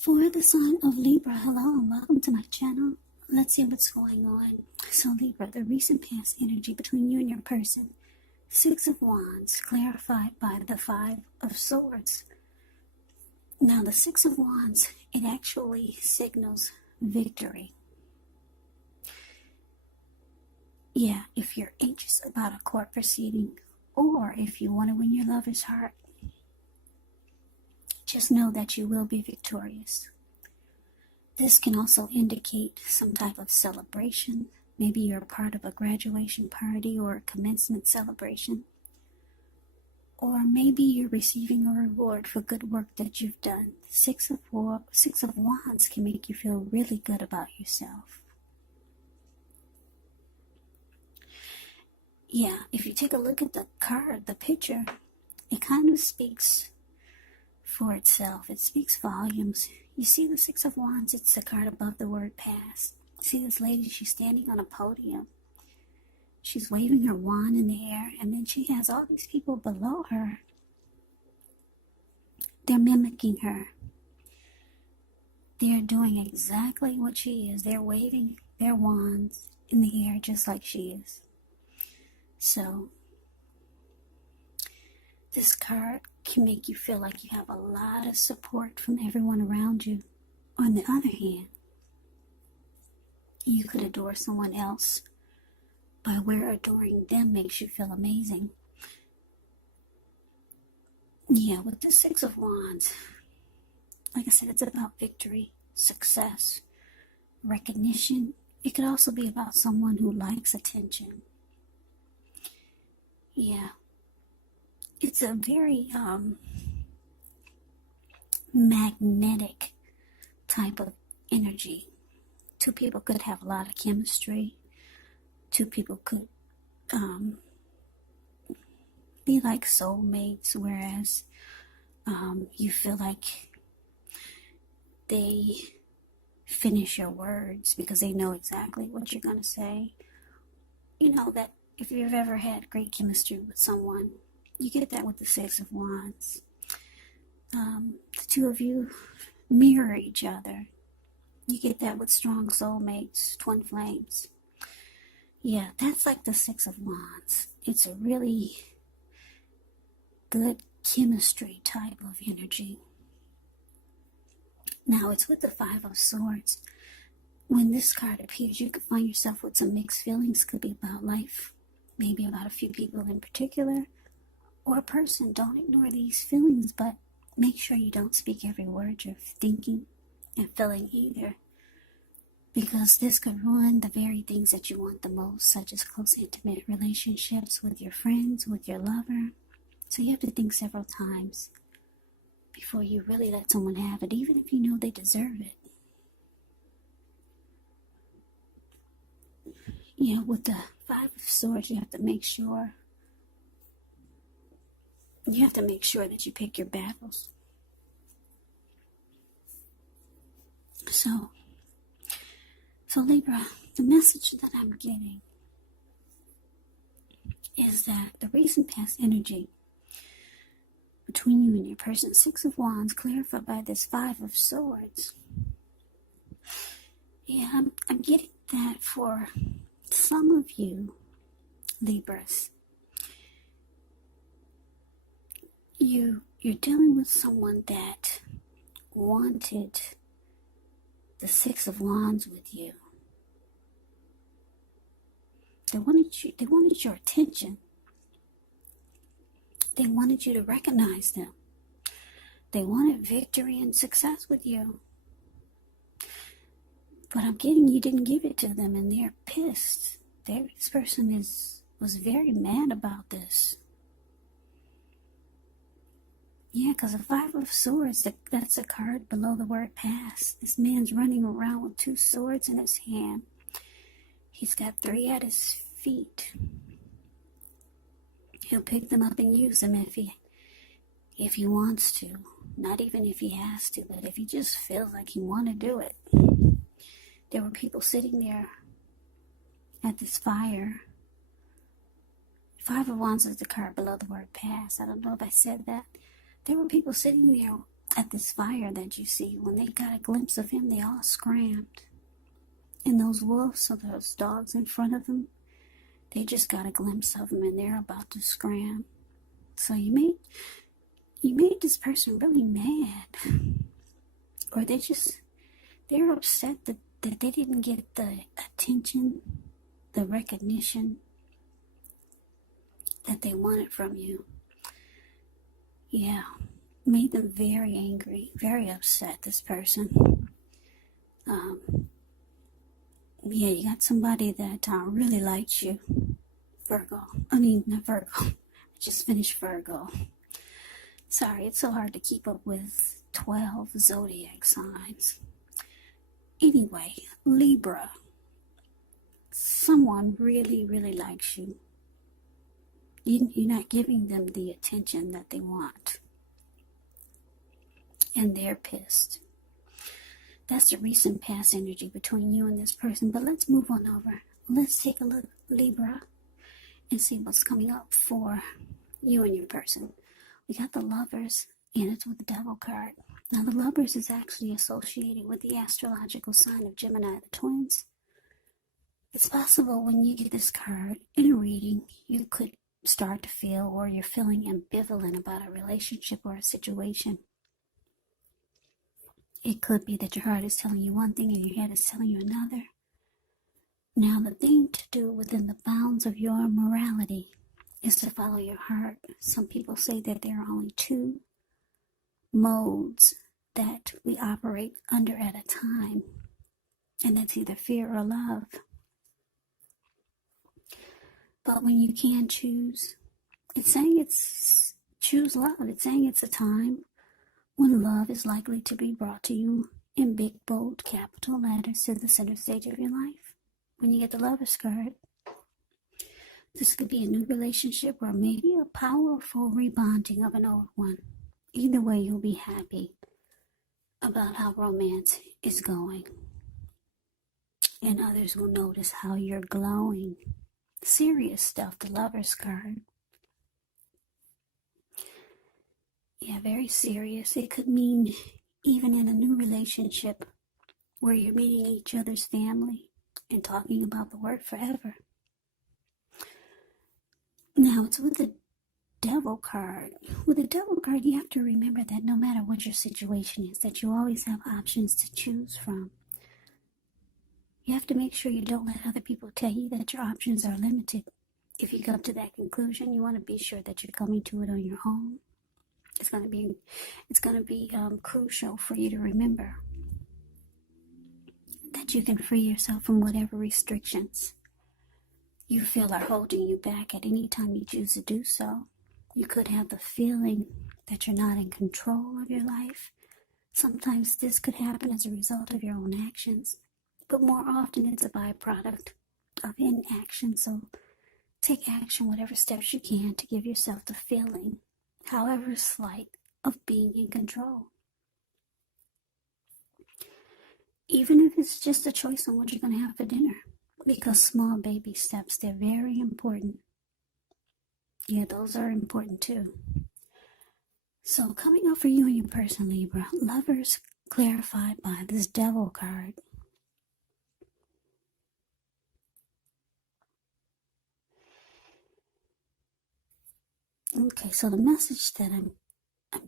For the sign of Libra, hello and welcome to my channel. Let's see what's going on. So Libra, the recent past energy between you and your person. Six of Wands, clarified by the Five of Swords. Now the Six of Wands, it actually signals victory. Yeah, if you're anxious about a court proceeding, or if you want to win your lover's heart, just know that you will be victorious. This can also indicate some type of celebration. Maybe you're a part of a graduation party or a commencement celebration. Or maybe you're receiving a reward for good work that you've done. Six of Wands can make you feel really good about yourself. Yeah, if you take a look at the card, the picture, it kind of speaks for itself. It speaks volumes. You see the Six of Wands, it's the card above the word past. See this lady, she's standing on a podium. She's waving her wand in the air, and then she has all these people below her. They're mimicking her. They're doing exactly what she is. They're waving their wands in the air just like she is. So this card can make you feel like you have a lot of support from everyone around you. On the other hand, you could adore someone else by where adoring them makes you feel amazing. Yeah, with the Six of Wands, like I said, it's about victory, success, recognition. It could also be about someone who likes attention. Yeah. It's a very magnetic type of energy. Two people could have a lot of chemistry. Two people could be like soulmates, whereas you feel like they finish your words because they know exactly what you're going to say. You know that if you've ever had great chemistry with someone, you get that with the Six of Wands. The two of you mirror each other. You get that with strong soulmates, twin flames. Yeah, that's like the Six of Wands. It's a really good chemistry type of energy. Now it's with the Five of Swords. When this card appears, you could find yourself with some mixed feelings. Could be about life, maybe about a few people in particular, or a person. Don't ignore these feelings, but make sure you don't speak every word you're thinking and feeling either, because this could ruin the very things that you want the most, such as close, intimate relationships with your friends, with your lover. So you have to think several times before you really let someone have it, even if you know they deserve it. You know, with the Five of Swords, you have to make sure that you pick your battles. So Libra, the message that I'm getting is that the recent past energy between you and your person, Six of Wands, clarified by this Five of Swords. Yeah, I'm getting that for some of you, Libras. You're dealing with someone that wanted the Six of Wands with you. They wanted your attention. They wanted you to recognize them. They wanted victory and success with you. But I'm getting you didn't give it to them, and they're pissed. This person was very mad about this. Yeah, because the Five of Swords, that's a card below the word past. This man's running around with two swords in his hand. He's got three at his feet. He'll pick them up and use them if he wants to. Not even if he has to, but if he just feels like he want to do it. There were people sitting there at this fire. Five of Wands is the card below the word past. I don't know if I said that. There were people sitting there at this fire that you see. When they got a glimpse of him, they all scrammed. And those wolves or those dogs in front of them, they just got a glimpse of him and they're about to scram. So you made this person really mad. Or they're upset that they didn't get the attention, the recognition that they wanted from you. Yeah, made them very angry, very upset, this person. Yeah, you got somebody that really likes you. Virgo. Not Virgo. I just finished Virgo. Sorry, it's so hard to keep up with 12 zodiac signs. Anyway, Libra. Someone really, really likes you. You're not giving them the attention that they want. And they're pissed. That's the recent past energy between you and this person. But let's move on over. Let's take a look, Libra, and see what's coming up for you and your person. We got the Lovers, and it's with the Devil card. Now, the Lovers is actually associated with the astrological sign of Gemini, the twins. It's possible when you get this card in a reading, you could start to feel, or you're feeling ambivalent about a relationship or a situation. It could be that your heart is telling you one thing and your head is telling you another. Now, the thing to do within the bounds of your morality is to follow your heart. Some people say that there are only two modes that we operate under at a time, and that's either fear or love. But when you can choose, it's saying choose love. It's saying it's a time when love is likely to be brought to you in big, bold, capital letters to the center stage of your life. When you get the Lover's card, this could be a new relationship or maybe a powerful rebonding of an old one. Either way, you'll be happy about how romance is going. And others will notice how you're glowing. Serious stuff, the Lover's card. Yeah, very serious. It could mean even in a new relationship where you're meeting each other's family and talking about the word forever. Now, it's with the Devil card. With the Devil card, you have to remember that no matter what your situation is, that you always have options to choose from. You have to make sure you don't let other people tell you that your options are limited. If you come to that conclusion, you want to be sure that you're coming to it on your own. It's going to be crucial for you to remember that you can free yourself from whatever restrictions you feel are holding you back at any time you choose to do so. You could have the feeling that you're not in control of your life. Sometimes this could happen as a result of your own actions, but more often it's a byproduct of inaction. So take action, whatever steps you can, to give yourself the feeling, however slight, of being in control. Even if it's just a choice on what you're going to have for dinner. Because small baby steps, they're very important. Yeah, those are important too. So coming up for you and your person, Libra, Lovers clarified by this Devil card. Okay, so the message that I'm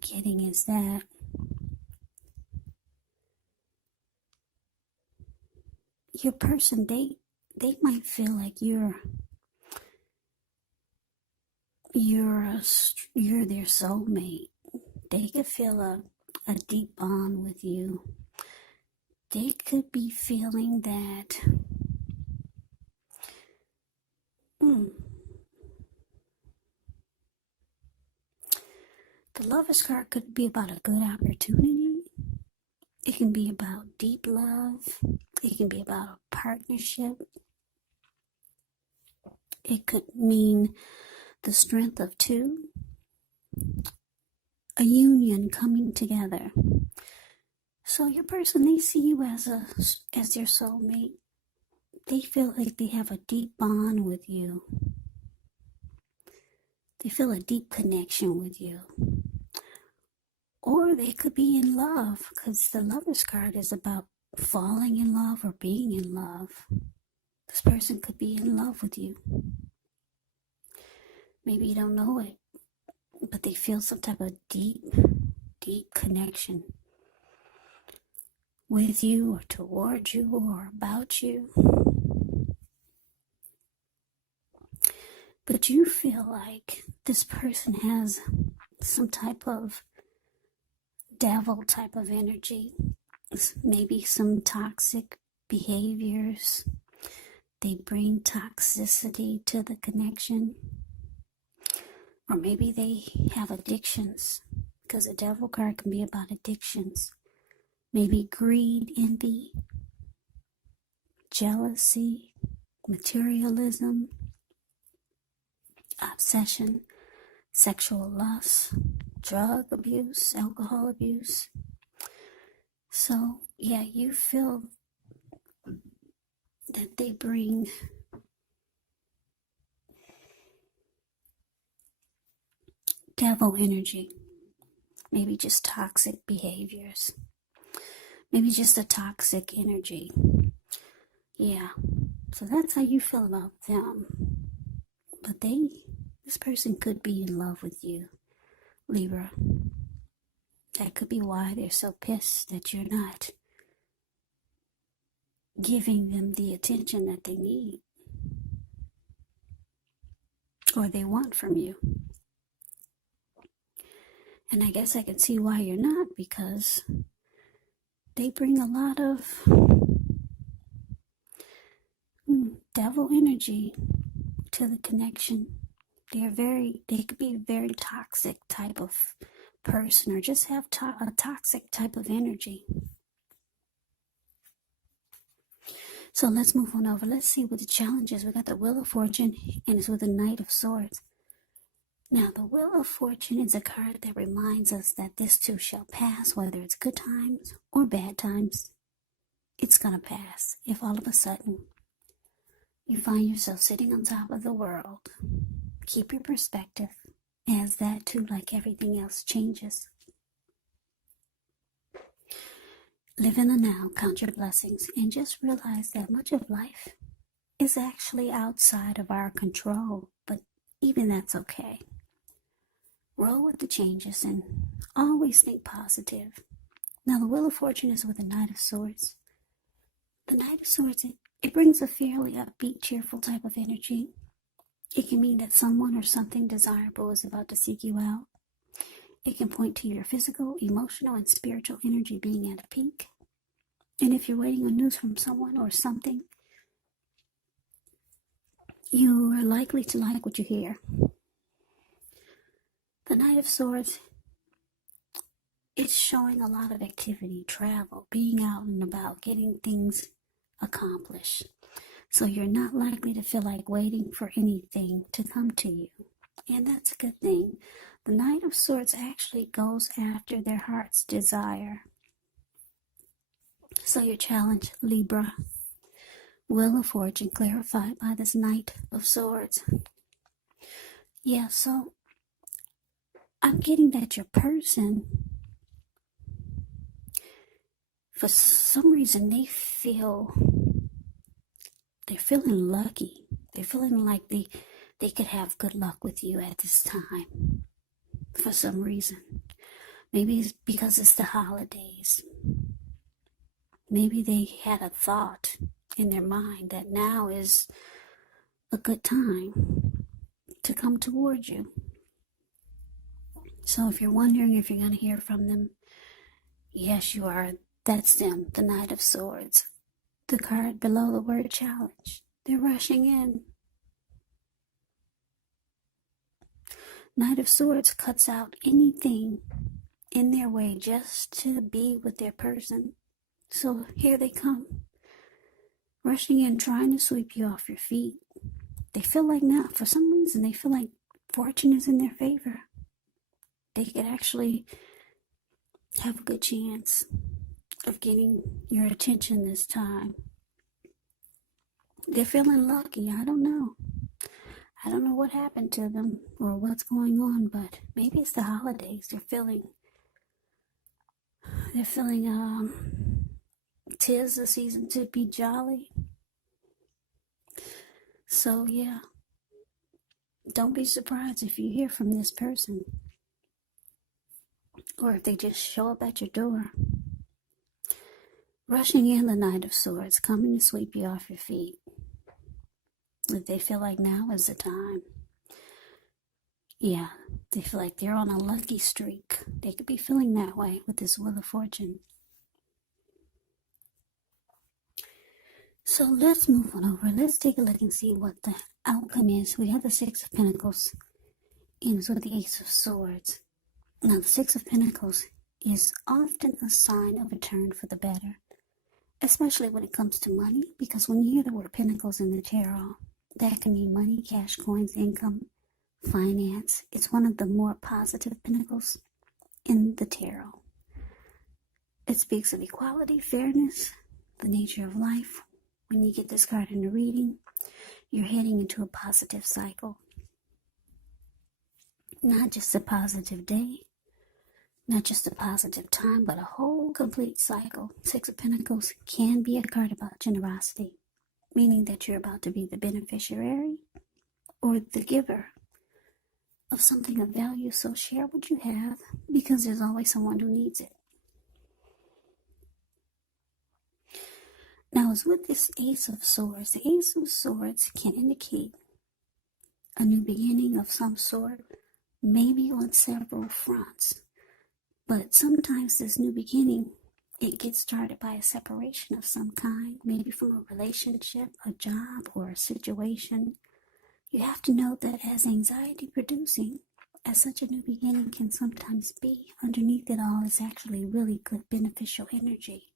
getting is that your person, they might feel like you're their soulmate. They could feel a deep bond with you. They could be feeling that the Lover's card could be about a good opportunity. It can be about deep love. It can be about a partnership. It could mean the strength of two, a union coming together. So your person, they see you as their soulmate. They feel like they have a deep bond with you. They feel a deep connection with you. Or they could be in love, because the Lover's card is about falling in love or being in love. This person could be in love with you. Maybe you don't know it, but they feel some type of deep connection with you or towards you or about you. But you feel like this person has some type of devil type of energy, maybe some toxic behaviors. They bring toxicity to the connection. Or maybe they have addictions, because a devil card can be about addictions. Maybe greed, envy, jealousy, materialism, obsession, sexual lust, drug abuse, alcohol abuse. So, yeah, you feel that they bring devil energy. Maybe just toxic behaviors. Maybe just a toxic energy. Yeah. So that's how you feel about them. But this person could be in love with you, Libra. That could be why they're so pissed that you're not giving them the attention that they need or they want from you. And I guess I can see why you're not, because they bring a lot of devil energy to the connection. They could be a very toxic type of person, or just have a toxic type of energy. So let's move on over. Let's see what the challenge is. We got the Wheel of Fortune, and it's with the Knight of Swords. Now, the Wheel of Fortune is a card that reminds us that this too shall pass, whether it's good times or bad times. It's going to pass. If all of a sudden you find yourself sitting on top of the world, keep your perspective, as that too, like everything else, changes. Live in the now, count your blessings, and just realize that much of life is actually outside of our control, but even that's okay. Roll with the changes and always think positive. Now, the Wheel of Fortune is with the Knight of Swords. The Knight of Swords, it brings a fairly upbeat, cheerful type of energy. It can mean that someone or something desirable is about to seek you out. It can point to your physical, emotional, and spiritual energy being at a peak. And if you're waiting on news from someone or something, you are likely to like what you hear. The Knight of Swords, it's showing a lot of activity, travel, being out and about, getting things accomplished. So you're not likely to feel like waiting for anything to come to you. And that's a good thing. The Knight of Swords actually goes after their heart's desire. So your challenge, Libra. Wheel of Fortune clarified by this Knight of Swords. Yeah, so I'm getting that your person, for some reason, they're feeling lucky. They're feeling like they could have good luck with you at this time for some reason. Maybe it's because it's the holidays. Maybe they had a thought in their mind that now is a good time to come towards you. So if you're wondering if you're going to hear from them, yes, you are. That's them, the Knight of Swords. The card below the word challenge. They're rushing in. Knight of Swords cuts out anything in their way just to be with their person. So here they come, rushing in, trying to sweep you off your feet. They feel like now, for some reason, they feel like fortune is in their favor. They could actually have a good chance of getting your attention this time. They're feeling lucky. I don't know what happened to them or what's going on, but maybe it's the holidays. They're feeling They're feeling 'tis the season to be jolly. So yeah, don't be surprised if you hear from this person, or if they just show up at your door. Rushing in the Knight of Swords, coming to sweep you off your feet. If they feel like now is the time. Yeah, they feel like they're on a lucky streak. They could be feeling that way with this Wheel of Fortune. So let's move on over. Let's take a look and see what the outcome is. We have the Six of Pentacles ends with the Ace of Swords. Now, the Six of Pentacles is often a sign of a turn for the better, especially when it comes to money, because when you hear the word Pentacles in the tarot, that can mean money, cash, coins, income, finance. It's one of the more positive pentacles in the tarot. It speaks of equality, fairness, the nature of life. When you get this card in the reading, you're heading into a positive cycle. Not just a positive day, not just a positive time, but a whole complete cycle. Six of Pentacles can be a card about generosity, meaning that you're about to be the beneficiary or the giver of something of value. So share what you have, because there's always someone who needs it. Now, as with this Ace of Swords, the Ace of Swords can indicate a new beginning of some sort, maybe on several fronts. But sometimes this new beginning, it gets started by a separation of some kind, maybe from a relationship, a job, or a situation. You have to know that as anxiety producing as such a new beginning can sometimes be, underneath it all is actually really good beneficial energy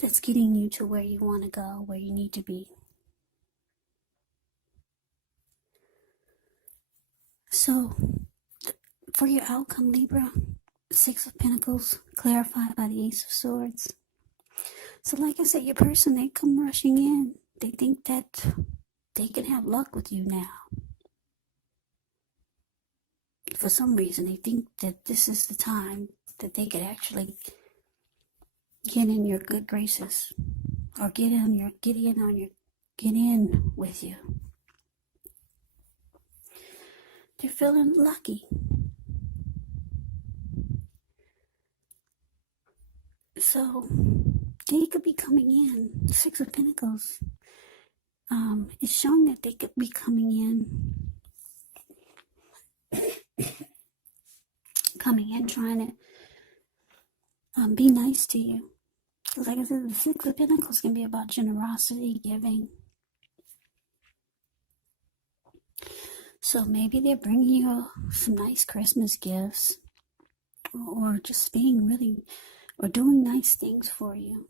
that's getting you to where you want to go, where you need to be. So, for your outcome, Libra, Six of Pentacles, clarified by the Ace of Swords. So like I said, your person, they come rushing in. They think that they can have luck with you now. For some reason, they think that this is the time that they could actually get in your good graces, or get in with you. They're feeling lucky. So they could be coming in. Six of Pentacles is showing that they could be coming in trying to be nice to you. Like I said, the Six of Pentacles can be about generosity, giving. So maybe they're bringing you some nice Christmas gifts, or just being really, or doing nice things for you.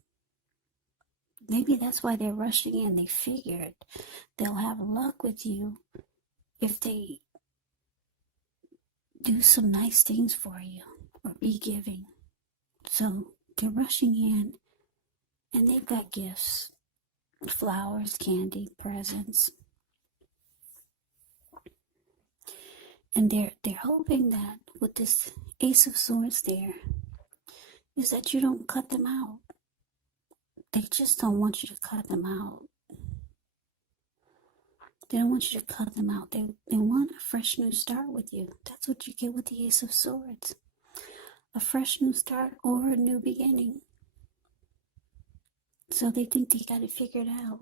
Maybe that's why they're rushing in. They figured they'll have luck with you if they do some nice things for you or be giving. So they're rushing in, and they've got gifts, flowers, candy, presents. And they're hoping that with this Ace of Swords there, is that you don't cut them out. They just don't want you to cut them out. They don't want you to cut them out. They want a fresh new start with you. That's what you get with the Ace of Swords. A fresh new start or a new beginning. So they think they got it figured out.